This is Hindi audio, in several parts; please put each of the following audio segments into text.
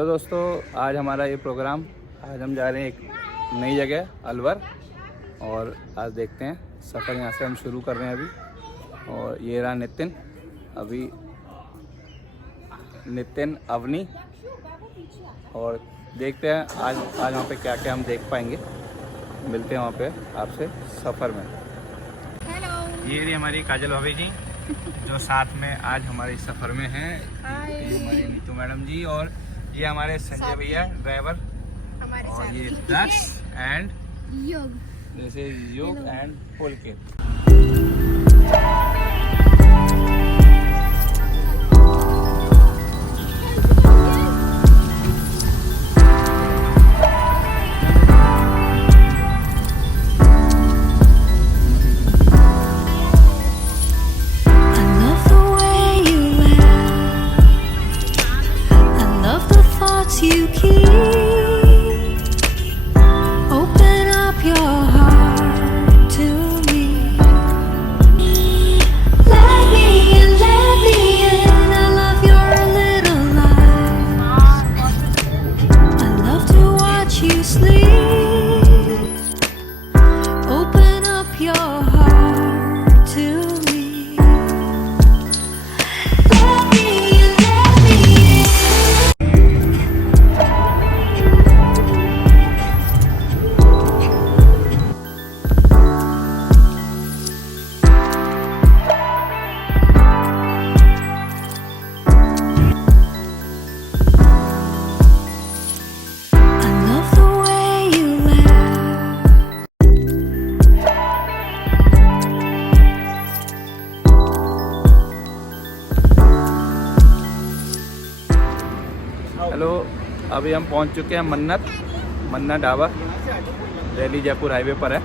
हेलो दोस्तों, आज हमारा ये प्रोग्राम, आज हम जा रहे हैं एक नई जगह अलवर। और आज देखते हैं सफ़र, यहाँ से हम शुरू कर रहे हैं अभी। और ये रहा नितिन, अभी नितिन, अवनी। और देखते हैं आज वहाँ पे क्या क्या हम देख पाएंगे। मिलते हैं वहाँ पे आपसे सफ़र में। ये रही हमारी काजल भाभी जी जो साथ में आज हमारे सफ़र में हैं। ये हमारी नीतू मैडम जी, और ये हमारे संजय भैया ड्राइवर, और ये दक्ष एंड योग, जैसे योग and Pulkit. You keep open up your heart to me. Let me in, I love your little life. I love to watch you sleep. Open up your heart to me. Let me in. Hello, अभी हम पहुंच चुके हैं मन्नत ढाबा, दिल्ली जयपुर हाईवे पर है।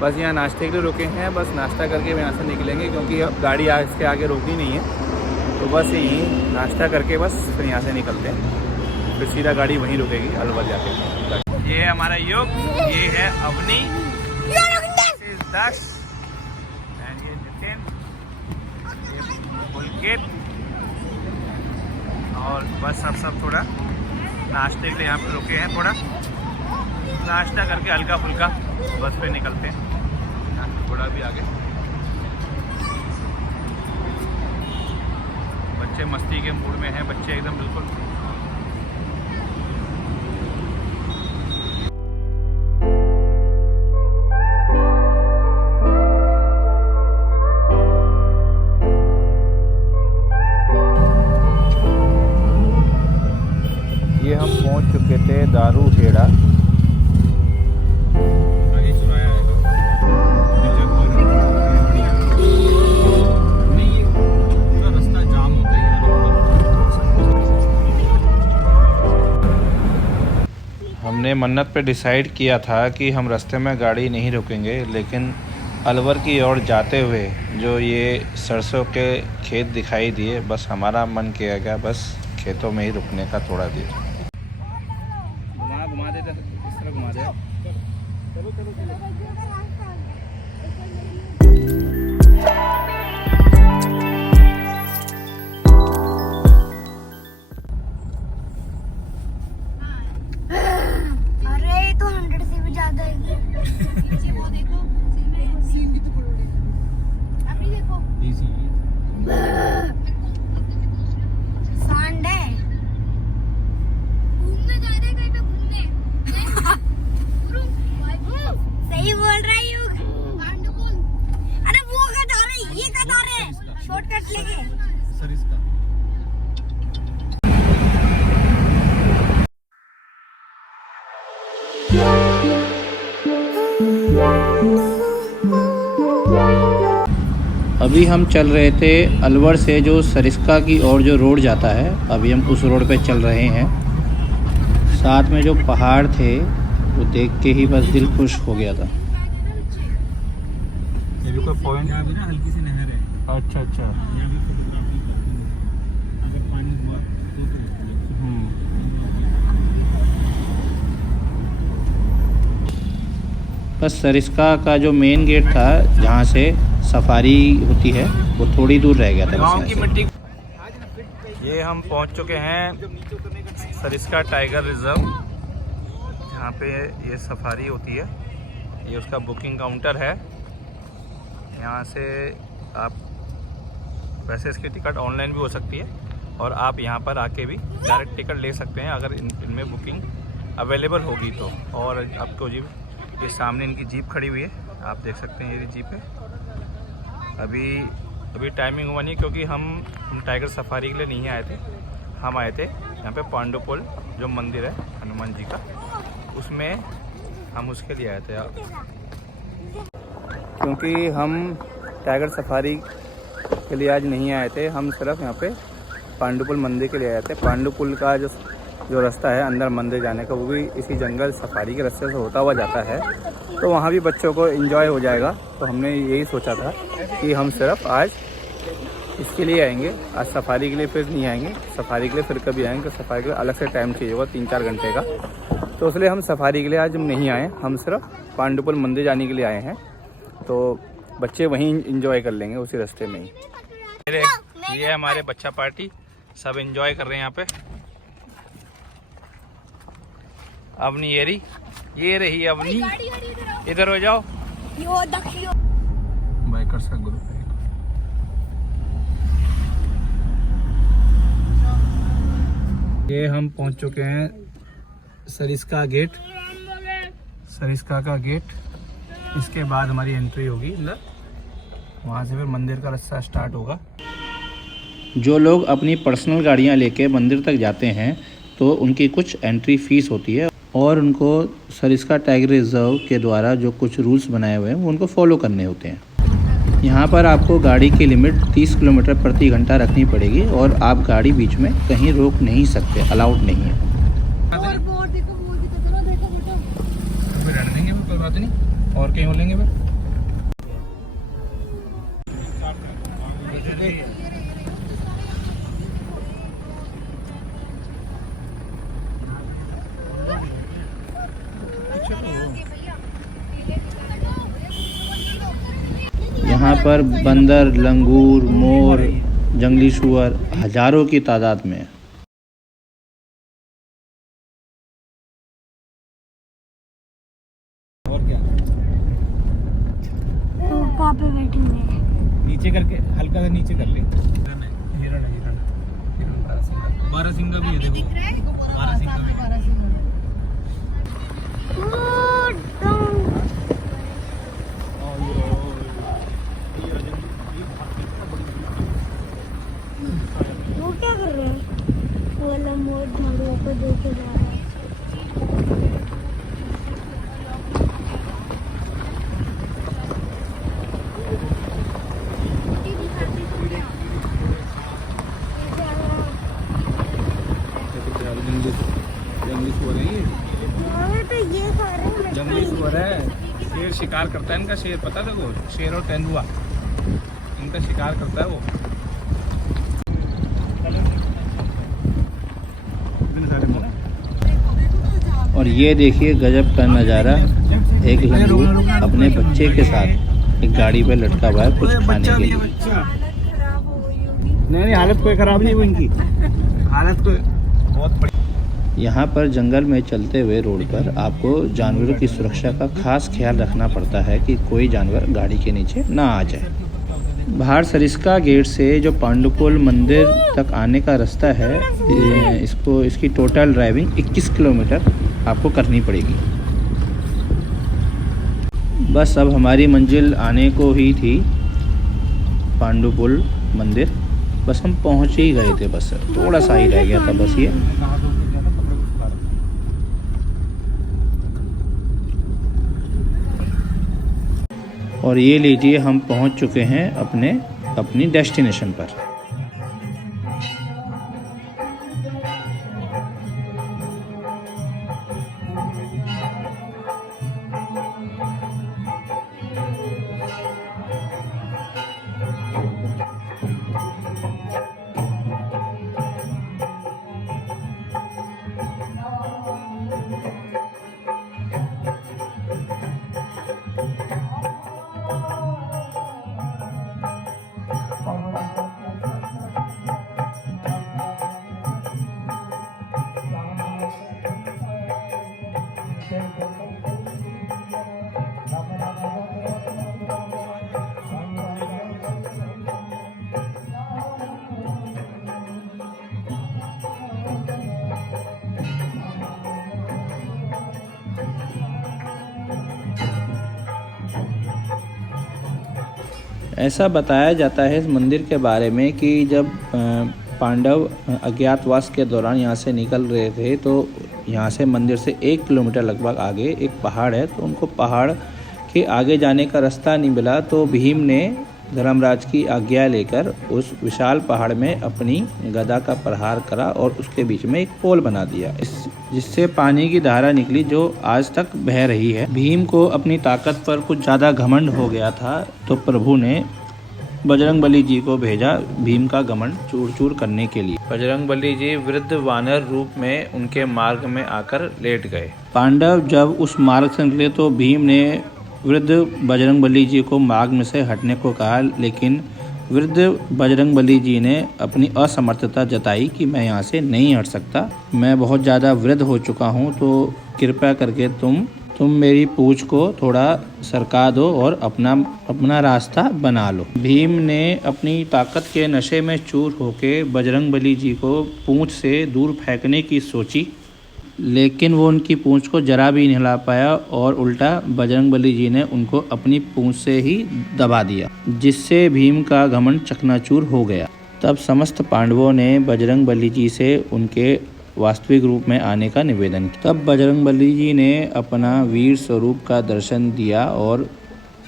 बस यहाँ नाश्ते के लिए रुके हैं, बस नाश्ता करके यहाँ से निकलेंगे क्योंकि अब गाड़ी इसके आगे रोकनी नहीं है। तो बस यहीं नाश्ता करके बस फिर यहाँ से निकलते हैं, फिर सीधा गाड़ी वहीं रुकेगी अलवर जाके। ये है हमारा योग, ये है अवनी, दक्ष, ये नितिन, ये पुलकित। और बस सब थोड़ा नाश्ते के लिए यहाँ पे रुके हैं, थोड़ा नाश्ता करके हल्का फुल्का बस पे निकलते हैं। थोड़ा भी आगे बच्चे मस्ती के मूड में हैं, बच्चे एकदम बिल्कुल। ये हम पहुंच चुके थे दारू खेड़ा। हमने मन्नत पे डिसाइड किया था कि हम रास्ते में गाड़ी नहीं रुकेंगे, लेकिन अलवर की ओर जाते हुए जो ये सरसों के खेत दिखाई दिए, बस हमारा मन किया गया बस खेतों में ही रुकने का थोड़ा देर। घुमा देते, इस तरह घुमा दे। अरे तो 100 से भी ज्यादा है। वो देखो, सीन भी तो पड़ोगे। अभी देखो। सांड है। घूमने जा रहे हैं कहीं पे घूमने। सही बोल रहा है युग। अरे वो कहाँ रहे, ये कहाँ रहे? शॉर्टकट लेके। सर इसका। अभी हम चल रहे थे अलवर से जो सरिस्का की ओर जो रोड जाता है, अभी हम उस रोड पे चल रहे हैं। साथ में जो पहाड़ थे वो देख के ही बस दिल खुश हो गया था। ये भी कोई पॉइंट है ना, हल्की सी नहर है। अच्छा अच्छा, अगर पानी हुआ तो बस सरिस्का का जो मेन गेट था जहाँ से सफारी होती है वो थोड़ी दूर रह गया था। गाँव की मिट्टी ये हम पहुंच चुके हैं सरिस्का टाइगर रिजर्व, जहाँ पे ये सफारी होती है। ये उसका बुकिंग काउंटर है। यहाँ से आप, वैसे इसकी टिकट ऑनलाइन भी हो सकती है और आप यहाँ पर आके भी डायरेक्ट टिकट ले सकते हैं अगर इनमें बुकिंग अवेलेबल होगी तो। और आपको जीप, ये सामने इनकी जीप खड़ी हुई है, आप देख सकते हैं ये जीप है। अभी टाइमिंग हुआ नहीं क्योंकि हम टाइगर सफारी के लिए नहीं आए थे। हम आए थे यहाँ पे पांडुपुल जो मंदिर है हनुमान जी का, उसमें हम उसके लिए आए थे। क्योंकि हम टाइगर सफारी के लिए आज नहीं आए थे, हम सिर्फ यहाँ पे पांडुपुल मंदिर के लिए आए थे। पांडुपुल का जो रास्ता है अंदर मंदिर जाने का, वो भी इसी जंगल सफारी के रास्ते से होता हुआ जाता है, तो वहाँ भी बच्चों को एंजॉय हो जाएगा। तो हमने यही सोचा था कि हम सिर्फ आज इसके लिए आएंगे, आज सफारी के लिए फिर नहीं आएंगे। सफारी के लिए फिर कभी आएंगे, सफारी के लिए अलग से टाइम चाहिए होगा 3-4 घंटे का, तो इसलिए हम सफारी के लिए आज नहीं आए। हम सिर्फ पांडुपुल मंदिर जाने के लिए आए हैं, तो बच्चे वहीं इंजॉय कर लेंगे उसी रास्ते में ही। ये हमारे बच्चा पार्टी सब इंजॉय कर रहे हैं यहाँ पे। अवनी ये रही अवनी, इधर हो जाओ। बाइकर्स का ग्रुप है। ये हम पहुंच चुके हैं सरिस्का गेट, सरिस्का का गेट। इसके बाद हमारी एंट्री होगी अंदर, वहाँ से फिर मंदिर का रास्ता स्टार्ट होगा। जो लोग अपनी पर्सनल गाड़ियाँ लेके मंदिर तक जाते हैं तो उनकी कुछ एंट्री फीस होती है और उनको सरिस्का टाइगर रिजर्व के द्वारा जो कुछ रूल्स बनाए हुए हैं वो उनको फॉलो करने होते हैं। यहाँ पर आपको गाड़ी की लिमिट 30 किलोमीटर प्रति घंटा रखनी पड़ेगी और आप गाड़ी बीच में कहीं रोक नहीं सकते, अलाउड नहीं है। कोई बात नहीं, और कहीं हो लेंगे फिर। यहाँ पर बंदर, लंगूर, मोर, जंगली सुअर हजारों की तादाद में है। और क्या कहाँ पे बैठेंगे? नीचे करके हल्का सा नीचे कर ले। हिरण है, हिरण बारहसिंगा भी है, देखो बारहसिंगा भी है। वो क्या कर रहे हैं? वो वाला मोर झाड़ू को देखे जा रहा है। जंगली सुअर है ये, तो ये खा रहे हैं। जंगली सुअर है। शेर शिकार करता है इनका, शेर पता था वो, शेर और तेंदुआ इनका शिकार करता है वो। और ये देखिए गजब का नज़ारा, एक लंगूर अपने बच्चे के साथ एक गाड़ी पे लटका हुआ है कुछ खाने के लिए। नहीं, हालत कोई ख़राब नहीं हुई इनकी, हालत तो बहुत बड़ी। यहाँ पर जंगल में चलते हुए रोड पर आपको जानवरों की सुरक्षा का खास ख्याल रखना पड़ता है कि कोई जानवर गाड़ी के नीचे ना आ जाए। बाहर सरिस्का गेट से जो पांडुपुल मंदिर तक आने का रास्ता है, इसकी टोटल ड्राइविंग 21 किलोमीटर आपको करनी पड़ेगी। बस अब हमारी मंजिल आने को ही थी, पांडुपुल मंदिर। बस हम पहुंच ही गए थे, बस थोड़ा सा ही रह गया था बस ये। और ये लीजिए हम पहुंच चुके हैं अपनी डेस्टिनेशन पर। ऐसा बताया जाता है इस मंदिर के बारे में कि जब पांडव अज्ञातवास के दौरान यहाँ से निकल रहे थे तो यहाँ से मंदिर से 1 किलोमीटर लगभग आगे एक पहाड़ है, तो उनको पहाड़ के आगे जाने का रास्ता नहीं मिला, तो भीम ने धर्मराज की आज्ञा लेकर उस विशाल पहाड़ में अपनी गदा का प्रहार करा और उसके बीच में एक पोल बना दिया, जिससे पानी की धारा निकली जो आज तक बह रही है। भीम को अपनी ताकत पर कुछ ज़्यादा घमंड हो गया था, तो प्रभु ने बजरंगबली जी को भेजा भीम का घमंड चूर चूर करने के लिए। बजरंगबली जी वृद्ध वानर रूप में उनके मार्ग में आकर लेट गए। पांडव जब उस मार्ग से निकले तो भीम ने वृद्ध बजरंगबली जी को मार्ग में से हटने को कहा, लेकिन वृद्ध बजरंगबली जी ने अपनी असमर्थता जताई कि मैं यहाँ से नहीं हट सकता, मैं बहुत ज़्यादा वृद्ध हो चुका हूँ, तो कृपया करके तुम मेरी पूंछ को थोड़ा सरका दो और अपना रास्ता बना लो। भीम ने अपनी ताकत के नशे में चूर होके बजरंगबली जी को पूंछ से दूर फेंकने की सोची, लेकिन वो उनकी पूंछ को जरा भी नहीं हिला पाया और उल्टा बजरंगबली जी ने उनको अपनी पूंछ से ही दबा दिया, जिससे भीम का घमंड चकनाचूर हो गया। तब समस्त पांडवों ने बजरंगबली जी से उनके वास्तविक रूप में आने का निवेदन किया। तब बजरंगबली जी ने अपना वीर स्वरूप का दर्शन दिया और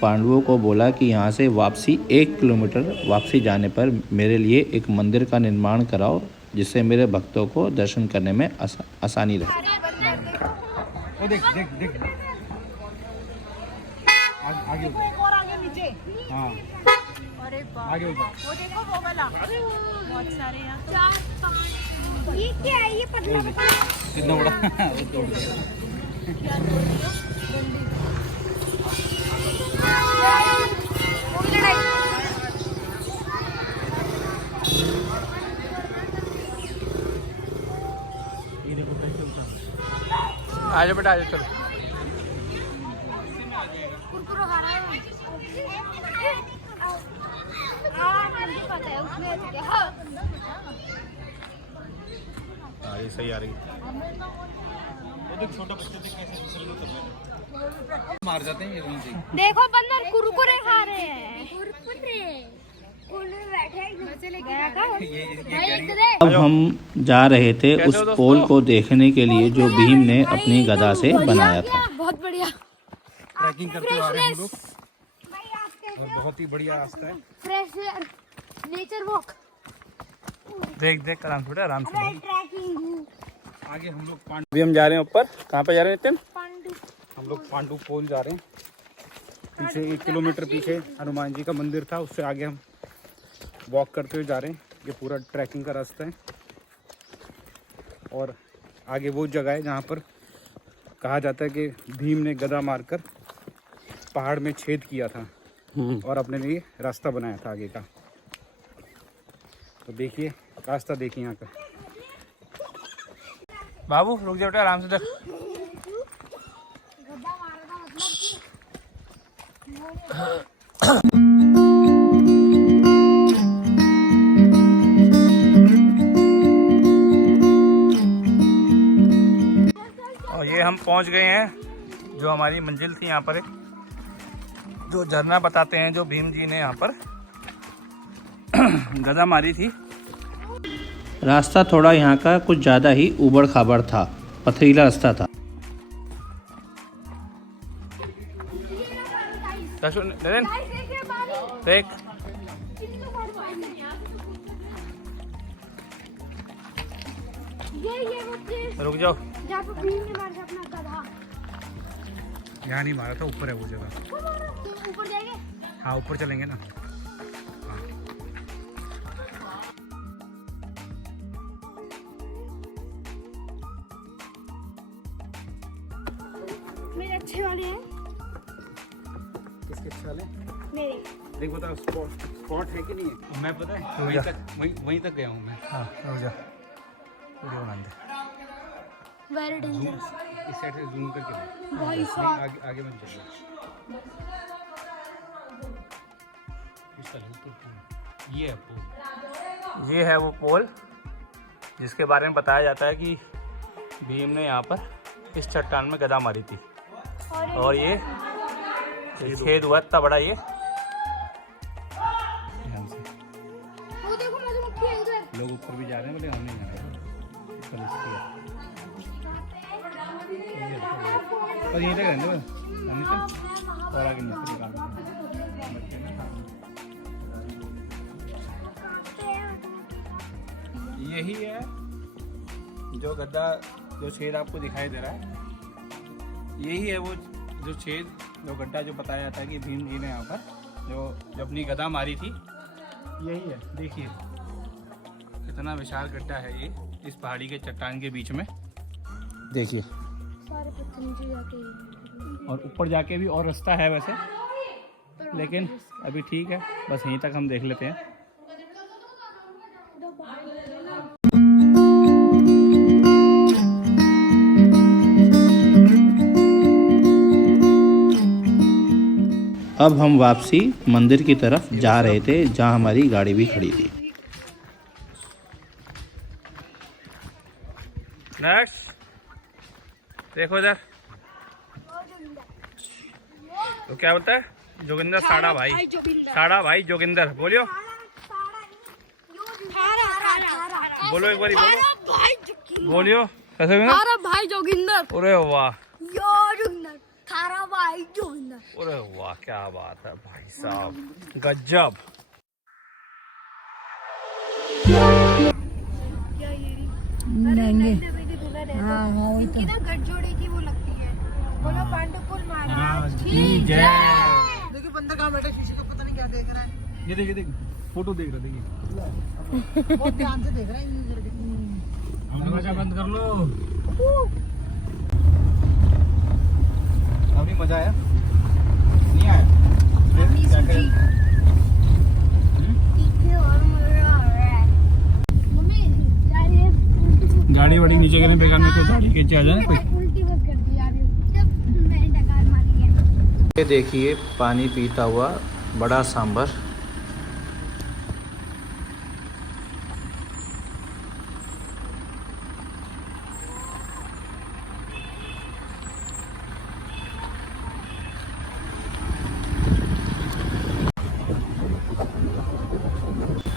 पांडवों को बोला कि यहाँ से वापसी 1 किलोमीटर वापसी जाने पर मेरे लिए एक मंदिर का निर्माण कराओ, जिससे मेरे भक्तों को दर्शन करने में आसानी रहे। वो देख देख देख आगे और आगे नीचे। हाँ अरे बाप आगे वो देखो वो वाला बहुत सारे यहाँ तो 4 5 ये क्या है, ये पतला कितना बड़ा वो तोड़ दिया। क्या तोड़ दिया? ये देखो कैसे उठा। आजा बेटा आजा, चलो। कुरकुरा खा रहा है मुझे पता है उसमें क्या। ये सही आ रही है। छोटा बच्चे देख कैसे फिसल रहे हैं, मार जाते हैं ये उनसे। देखो बंदर कुरकुरे खा रहे हैं, कुरकुरे अब हम जा रहे थे उस पोल को देखने के लिए जो भीम ने अपनी गदा से बनाया था। बहुत बढ़िया ट्रैकिंग करते आ रहे हैं हम लोग और बहुत ही बढ़िया रास्ता है। Fresh air, nature walk. देख देख आराम से, आराम से। ट्रैकिंग आगे हम लोग अभी हम जा रहे हैं ऊपर। कहाँ पे जा रहे हैं नितिन? हम लोग पांडु पोल जा रहे हैं। पीछे 1 किलोमीटर पीछे हनुमान जी का मंदिर था, उससे आगे हम वॉक करते हुए जा रहे हैं। ये पूरा ट्रैकिंग का रास्ता है और आगे वो जगह है जहाँ पर कहा जाता है कि भीम ने गदा मारकर पहाड़ में छेद किया था और अपने लिए रास्ता बनाया था आगे का। तो देखिए रास्ता देखिए यहाँ का। बाबू रुक जा बेटा, आराम से देख। और ये हम पहुंच गए हैं जो हमारी मंजिल थी। यहाँ पर एक जो झरना बताते हैं जो भीम जी ने यहाँ पर गदा मारी थी। रास्ता थोड़ा यहाँ का कुछ ज़्यादा ही उबड़ खाबड़ था, पथरीला रास्ता था। देख रुक जाओ। जहाँ पे भीम ने मारा था अपना गधा। यहाँ नहीं मारा था, ऊपर है वो जगह। तो ऊपर जाएंगे? हाँ ऊपर चलेंगे ना। मेरे अच्छे वाले हैं। किसके अच्छे वाले? मेरे। देख बता स्पॉट है कि नहीं है? मैं पता है वहीं तक गया हूँ मैं। हाँ रुक जा, वीडियो बना दे। Very dangerous. इस साइड से जूम करके भाई साहब आगे मत चलो। ये है पोल। ये है वो पोल जिसके बारे में बताया जाता है कि भीम ने यहाँ पर इस चट्टान में गदा मारी थी और ये छेद हुआ इतना बड़ा। ये जा रहे हैं, बोले हम नहीं जा रहे और यहीं तक रहने और आगे नहीं यही है जो गड्ढा, जो छेद आपको दिखाई दे रहा है, यही है वो जो छेद, जो गड्ढा जो बताया जाता है कि भीम जी ने यहाँ पर जो अपनी गदा मारी थी, यही है। देखिए कितना विशाल गड्ढा है ये इस पहाड़ी के चट्टान के बीच में, देखिए। और ऊपर जाके भी और रास्ता है वैसे, लेकिन अभी ठीक है, बस यहीं तक हम देख लेते हैं। अब हम वापसी मंदिर की तरफ जा रहे थे जहां हमारी गाड़ी भी खड़ी थी। नेक्स्ट देखो इधर, तो क्या बोलता है जोगिंदर? साड़ा भाई, साड़ा भाई जोगिंदर, बोलियो, बोलो एक बारी, बोलो, बोलियो कैसे भाई जोगिंदर। अरे वाह, थारा भाई जोगिंदर। अरे वाह, क्या बात है भाई साहब, गजब। इनकी ना गठजोड़ी की वो लगती है, बोलो पांडुपुल महाराज की जय। देखिए बंदा कहाँ बैठा शीशे का, पता नहीं क्या देख रहा है। ये देखिए, देखिए फोटो देख रहे, देखिए बहुत ध्यान से देख रहा है। दरवाजा बंद कर लो। अभी मजा आया नहीं आया? फिर क्या करें? और मजा आ रहा है। मम्मी यार ये गाड़ी वाड़ी नीचे गिरने बेकार में तो गाड़ी के आ जाए कोई। उल्टी मत कर दी यार, जब मैंने डकार मारी है। ये देखिए पानी पीता हुआ बड़ा सांभर।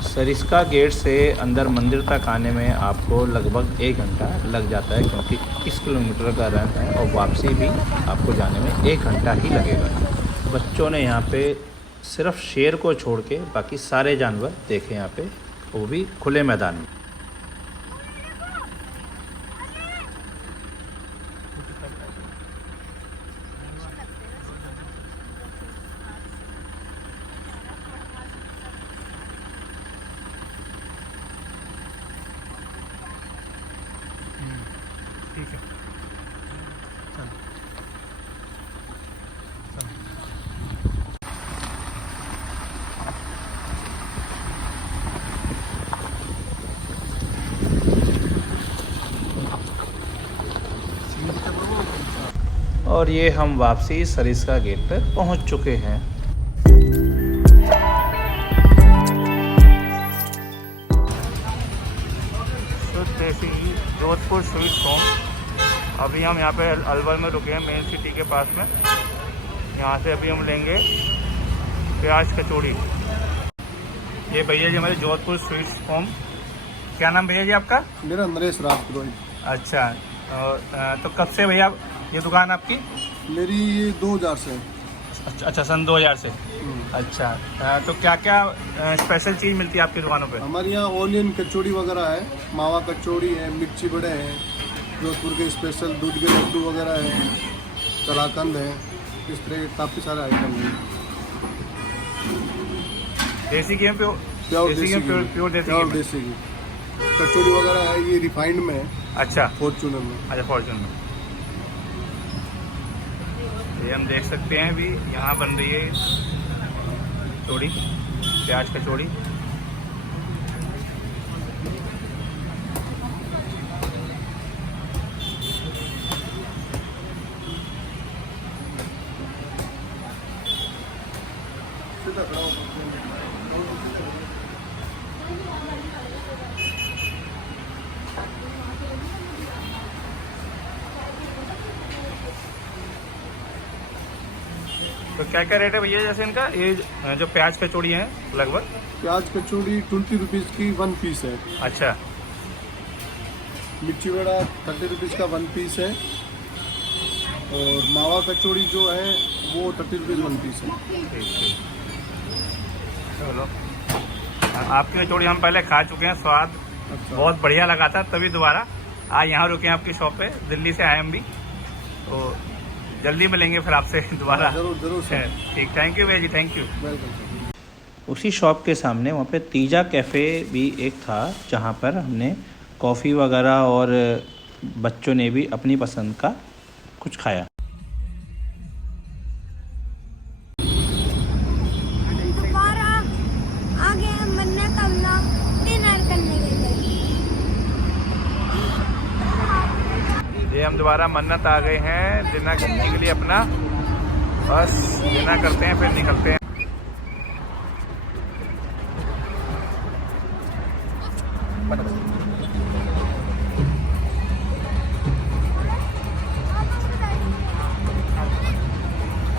सरिस्का गेट से अंदर मंदिर तक आने में आपको लगभग 1 घंटा लग जाता है, क्योंकि 21 किलोमीटर का रन है और वापसी भी आपको जाने में 1 घंटा ही लगेगा। बच्चों ने यहाँ पे सिर्फ शेर को छोड़ के बाकी सारे जानवर देखे यहाँ पे, वो भी खुले मैदान में। ठीक है, चल चल। और ये हम वापसी सरिस्का गेट पर पहुंच चुके हैं। देसी जोधपुर स्वीट होम। अभी हम यहाँ पे अलवर में रुके हैं, मेन सिटी के पास में। यहाँ से अभी हम लेंगे प्याज कचौड़ी। ये भैया जी हमारे जोधपुर स्वीट होम। क्या नाम भैया जी आपका? मेरा नरेश राजपुरोहित। अच्छा, तो कब से भैया ये दुकान आपकी? मेरी ये 2000 से। अच्छा, सन 2000 से। अच्छा, तो क्या क्या स्पेशल चीज़ मिलती है आपकी दुकानों पे? हमारे यहाँ ऑनियन कचौड़ी वगैरह है, मावा कचौड़ी है, मिर्ची बड़े हैं, जोधपुर के स्पेशल दूध के लड्डू वगैरह है, कलाकंद है, इस तरह काफ़ी सारे आइटम हैं। देसी घी में प्योर देसी घी। कचौड़ी वगैरह है, ये रिफाइंड में है। अच्छा, फॉर्चूनर में। अच्छा, फॉर्चून में। ये हम देख सकते हैं अभी यहाँ बन रही है कचौड़ी, प्याज कचौड़ी। तो क्या क्या रेट है भैया जैसे इनका? ये जो प्याज कचौड़ी है लगभग प्याज कचौड़ी 20 रुपीज़ की 1 पीस है। अच्छा, मिर्ची वड़ा 30 रुपीज़ का 1 पीस है। और मावा कचौड़ी जो है वो 30 रुपीज़ 1 पीस है। चलो, आपकी कचौड़ी हम पहले खा चुके हैं, स्वाद अच्छा। बहुत बढ़िया लगा था, तभी दोबारा आज यहाँ रुके हैं आपकी शॉप पे। दिल्ली से आए हम भी, तो जल्दी मिलेंगे फिर आपसे दोबारा। जरूर जरूर सर। ठीक, थैंक यू भैया जी, थैंक यू। Welcome sir. उसी शॉप के सामने वहाँ पे तीजा कैफ़े भी एक था, जहाँ पर हमने कॉफ़ी वगैरह और बच्चों ने भी अपनी पसंद का कुछ खाया। दोबारा आगे हम मन्नत अल्लाह डिनर करने के लिए। ये हम दोबारा मन्नत आ गए हैं डिनर करने के लिए अपना। बस डिनर करते हैं फिर निकलते हैं।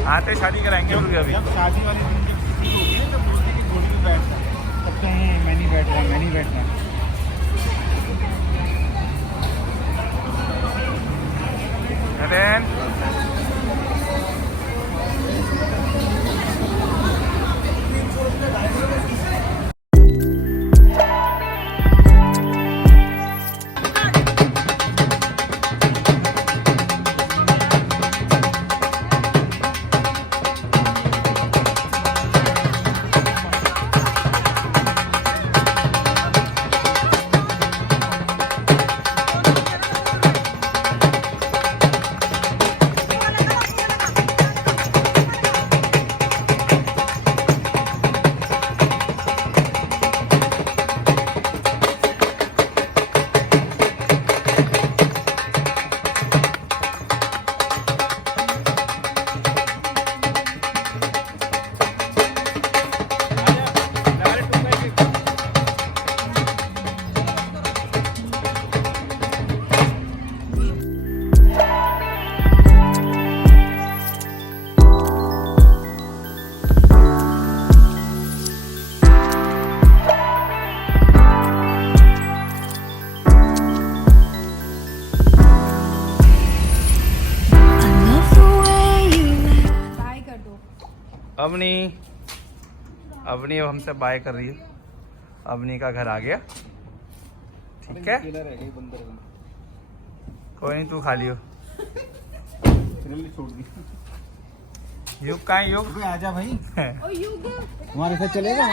आते शादी कराएंगे उनकी अभी। शादी वाली होगी ना, जब बोलते कि घोड़ी में बैठना, तब तो मैं नहीं बैठ रहा, मैं नहीं बैठना। And अवनी अवनी अब हमसे बाय कर रही है। अवनी का घर आ गया, ठीक है, कोई नहीं, तू खा लियो। छोड़ दी। युग कहाँ है युग? आजा भाई, हमारे साथ चलेगा।